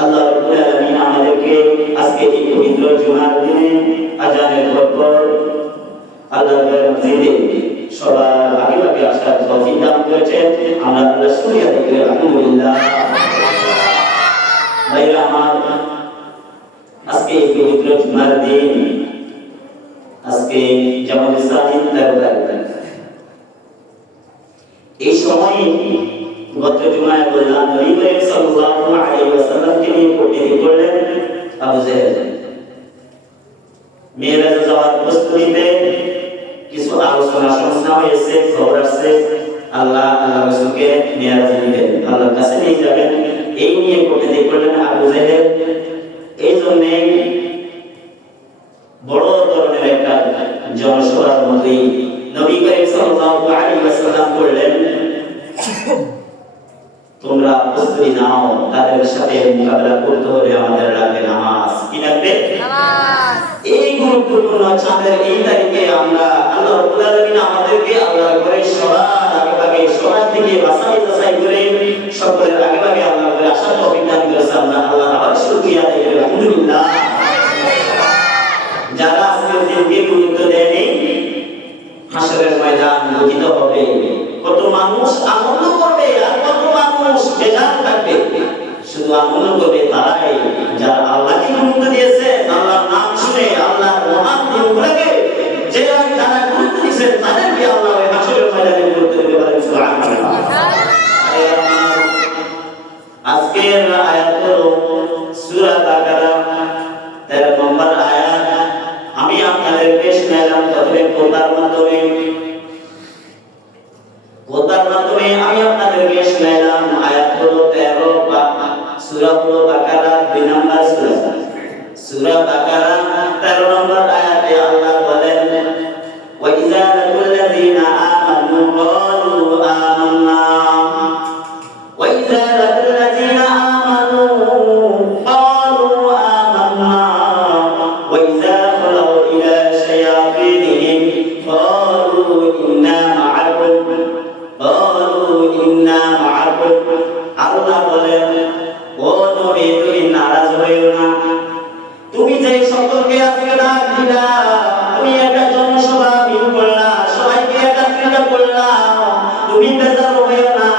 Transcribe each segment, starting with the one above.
আল্লাহ রাব্বুল আলামিন আমাদেরকে আজকে এই পবিত্র জুমার দিনে আযানের পর আল্লাহর মসজিদে সবার আগে আগে আসার তৌফিক দান করেছেন। আমরা আল্লাহ শুকরিয়া আদায় করি, আলহামদুলিল্লাহ। ভাইরা আমার, আজকে এই পবিত্র জুমার দিন, আজকে জামাতে ইসলামী 13 তারিখ। এই সময় গত জুমায় বললাম নবী করিম সাল্লাল্লাহু আলাইহি ওয়াসাল্লামকে নিয়ে কবিতা করলেন আবু জাহেল। মেরাজে যাওয়ার প্রস্তুতিতে কিছু আলোচনা সমালোচনা হয়েছে, খবর আসছে আল্লাহ রাসূলকে মেরাজে নিবেন, আল্লাহর কাছে নিয়ে যাবেন, এই নিয়ে কবিতা করলেন আবু জাহেল। এই জন্য বড় ধরনের একটা জনসভার মতোই নবী করিম সাল্লাল্লাহু আলাইহি ওয়াসাল্লাম বললেন, তোমরা প্রস্তুতি নাও, তাদের সাথে মোকাবেলা করতে হলে আমাদের লাগবে নামাজ। কি লাগবে? নামাজ। এই গুরুত্বপূর্ণ চাঁদের এই তারিখে আমরা আল্লাহ রাব্বুল আলামিন আমাদেরকে আল্লাহর ঘরে সবার আগে সবার থেকে বাছাই করে সকলের আগে আল্লাহর ঘরে আসার তৌফিক দান করেছেন। আমরা আল্লাহর আবার শুকরিয়া আদায় করি, আলহামদুলিল্লাহ। যারা আজকের দিনকে গুরুত্ব দেয়নি, হাসরের ময়দান গঠিত হবে, কত মানুষ আনন্দ করবে আর কত মানুষ বেজার থাকবে। শুধু আনন্দ করবে তারাই যারা আল্লাহকে গুরুত্ব দিয়েছে, আল্লাহর নাম শুনে আল্লাহর মহান দিনগুলোকে যারা গুরুত্ব দিয়েছে তাদেরকে আল্লাহ ওই হাসরের ময়দানে গুরুত্ব দিতে পারেন। সুবহানাল্লাহ। আজকের আয়াত হলো সূরা বাকারা 13 নম্বর আয়াত। আমি আপনাদেরকে শোনালাম প্রথমে কোরআনের মাধ্যমে আমি আপনাদেরকে শোনালাম আয়াত হলো 13, সূরা হলো বাকারা 2 নম্বর সূরা বাকারা 13 নম্বর আয়াতে আল্লাহ বলেন, ওয়া ইযা লাকুল লাযিনা আমানু ক্বালু আমান্না, ওয়া ইযা লাকুল লাযিনা আমানু ক্বালু আমান্না, ওয়া ইযা খালাউ ইলা শায়াতিনহিম ক্বালু ইন্না মা'আকুম আল্লাহ বলেন, ও নবী তুমি নারাজ হইও না। তুমি যে সকলকে আজকে ডাক দিলা, তুমি একটা জনসভা মিল করলা, সবাইকে একত্রিত করলা, তুমি বেজার হইও না।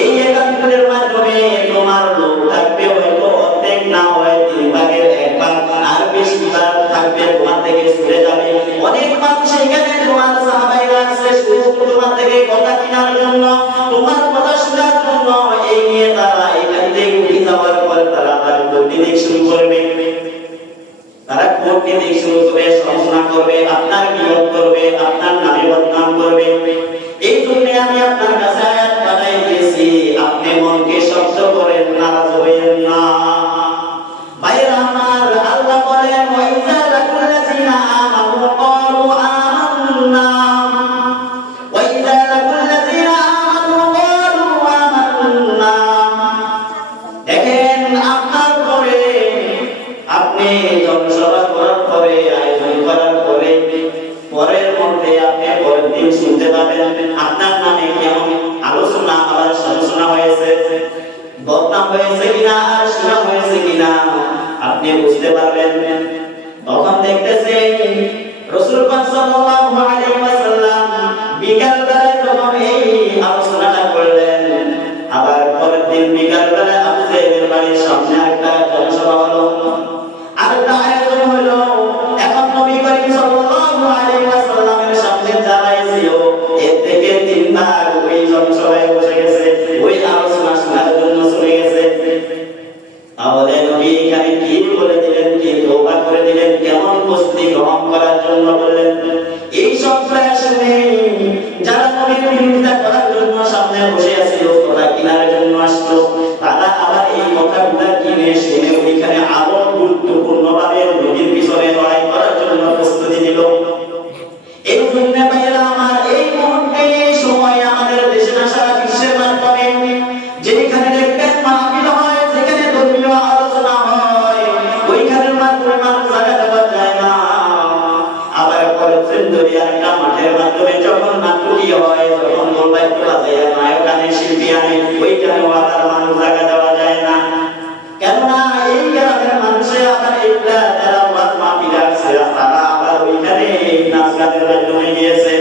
এই একত্রিতের মাধ্যমে তোমার লোক থাকবে হয়তো অর্ধেক না হয় 3 ভাগের 1 ভাগ, আর বেশি ভাগ থাকবে তোমার থেকে সরে যাবে। অনেক মানুষ এখানে তোমার সাহাবাইরা আছে শুধু তোমার থেকে কথা কেনার জন্য, তোমার কথা শোনার জন্য। এই নিয়ে তারা এখান থেকে উঠে যাওয়ার পর তারা আবার কোর্টে শুরু করবে, সমালোচনা করবে, আপনার বিরোধ করবে, আপনার নামে বদনাম করবে। এই জন্য আমি আপনার কাছে আয়াত পাঠাই দিয়েছি, আপনি মনকে শক্ত করেন, নারাজ হবেন না। ভাইরা আমার, আল্লাহ বলেন, ওয়া ইযা লাকুল লাযিনা আমানু ক্বালু আমান্না, ওয়া ইযা লাকুল লাযিনা আমানু ক্বালু আমান্না। দেখেন, আপনার পরে আপনি জনসভা করার পরে, আয়োজন করার পরে, পরের মধ্যে আপনি পরের দিন শুনতে পাবেন আপনার নামে কেমন আলোচনা আবার সমালোচনা হয়েছে, বদনাম হয়েছে কিনা আর শোনা হয়েছে কিনা আপনি বুঝতে পারবেন। তখন দেখতেছেন রাসূল সাল্লাল্লাহু আলাইহি ওয়াসাল্লাম বিকাল বেলায় যখন এই আলোচনাটা করলেন, আবার পরের দিন বিকাল বেলায় আবু জাহেলের বাড়ির সামনে একটা জনসভা হলো, আরেকটা আয়োজন হলো। এখন নবী করিম সাল্লাল্লাহু আলাইহি ওয়াসাল্লামের সামনে যারা ছিল এর থেকে 3 ভাগ ওই জনসভায় বসে গেছে, ওই আলোচনা শোনার জন্য চলে গেছে। তাহলে নবী এখানে কি বলে দিলেন, কি তওবা করে দিলেন, কেমন প্রস্তুতি গ্রহণ করার জন্য বললেন। এই সবটা শুনে যারা নবীর বিরোধিতা করার জন্য সামনে বসে আছিল, কথা কেনার জন্য আসলো, তারা আবার এই কথাগুলো কিনে শুনে ওইখানে আরো গুরুত্বপূর্ণভাবে নবীর পিছনে লড়াই করার জন্য প্রস্তুতি নিল। এই জন্য ভাইরা আমার, এই মুহূর্তে এই সময় আমাদের দেশে না সারা বিশ্বের মাধ্যমে যেখানে দেখবেন মাহফিল হয়, যেখানে ধর্মীয় আলোচনা হয়, ওইখানের মাধ্যমে মানুষ জায়গা দেওয়া যায় না। আবার কলেজের দরিয়া একটা মাঠের মাধ্যমে যখন নাটুকি হয়, যখন দোলবাদ্য বাজায় নায়ক আনে, শিল্পী আনে, ওইখানেও আবার মানুষ জায়গা দেওয়া যায় না। কেননা এই গ্রামের মানুষের আবার এইটা যারা ওয়াজ মাহফিল আসছে তারা আবার ওইখানে নাচ গানের মাধ্যমে গিয়েছে,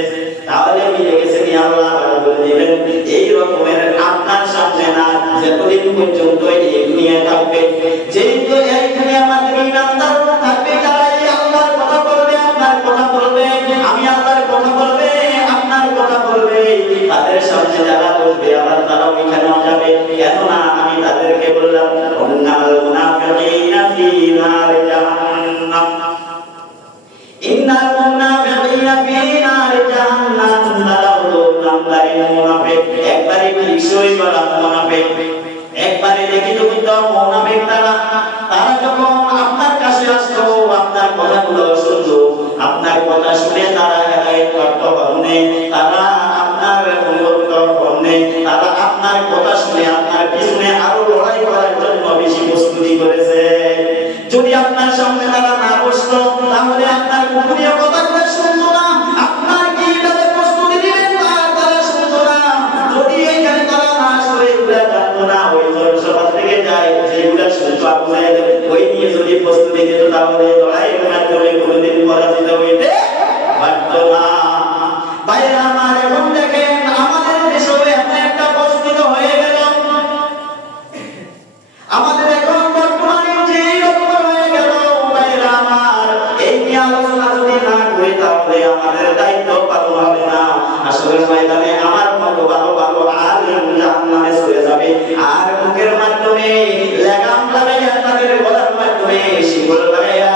তাহলে মিলে গেছে নি আল্লাহ বলে দিলেন এই রকমের আপনার সামনে না যতদিন পর্যন্ত এই দুনিয়া থাকবে, যেই তো এই দুনিয়ার মাধ্যমে ইমানদার থাকবে তারা এই আল্লাহর কথা বলবে, আপনার কথা বলবে, আমি আল্লাহর কথা বলবে, আপনার কথা বলবে, তাদের সামনে যারা বলবে আবার তারা ওইখানেও যাবে। কেননা আমি তাদেরকে বললাম ইন্নাল মুনাফিকিনা ফি নারি জাহান্নাম, ইন্নাল মুনাফিকিনা ফি নারি জাহান্নাম, তারা হলো নামদারি মুনাফিক, একবারে বিষয় বলা মুনাফিক, একবারে লিখিত মুনাফিক। তারা যখন আপনার কাছে আসতো, আপনার কথাগুলো শুনতো, আপনার কথা শুনে তারা হেদায়েত প্রাপ্ত হননি, তারা আপনার অনুগত হননি, তারা আপনার কথা শুনে আপনার পিছনে আরো লড়াই করার জন্য বেশি প্রস্তুতি করেছে। যদি আপনার সামনে তারা না বসতো তাহলে আপনার গোপনীয় কথাগুলো শুনতো না, আপনার কিভাবে প্রস্তুতি দিবেন তারা শুনতো না। যদি এইখানে তারা না শুনে এগুলা জানতো না, ওই জনসভা থেকে যায় যেগুলা শুনতো আপনার ওই নিয়ে যদি প্রস্তুতি দিত তাহলে লড়াইয়ের মাধ্যমে কোনোদিন পরাজিত হইতে পারত না। ভাইরা আমার, এখন দেখেন আমাদের দেশে এমন একটা পরিস্থিতি হয়ে গেল, আমাদের এখন বর্তমানে যে রকম হয়ে গেল, ভাইরা আমার, এই নিয়ে আলোচনা যদি না করি তাহলে আমাদের দায়িত্ব পালন হবে না। আসলে ময়দানে আমার মতো ভালো ভালো আলেম জাহান্নামে চলে যাবে, আর মুখের মাধ্যমে লাগাম লাগাইয়া তাদের গলার মাধ্যমে শিকল লাগাইয়া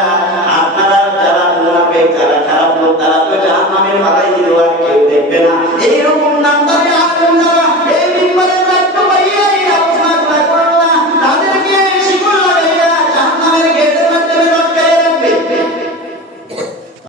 আপনারা যারা মুনাফিক, যারা খারাপ লোক, তারা তো জাহান্নামে ফালাই দিল, আর কেউ দেখবে না। এইরকম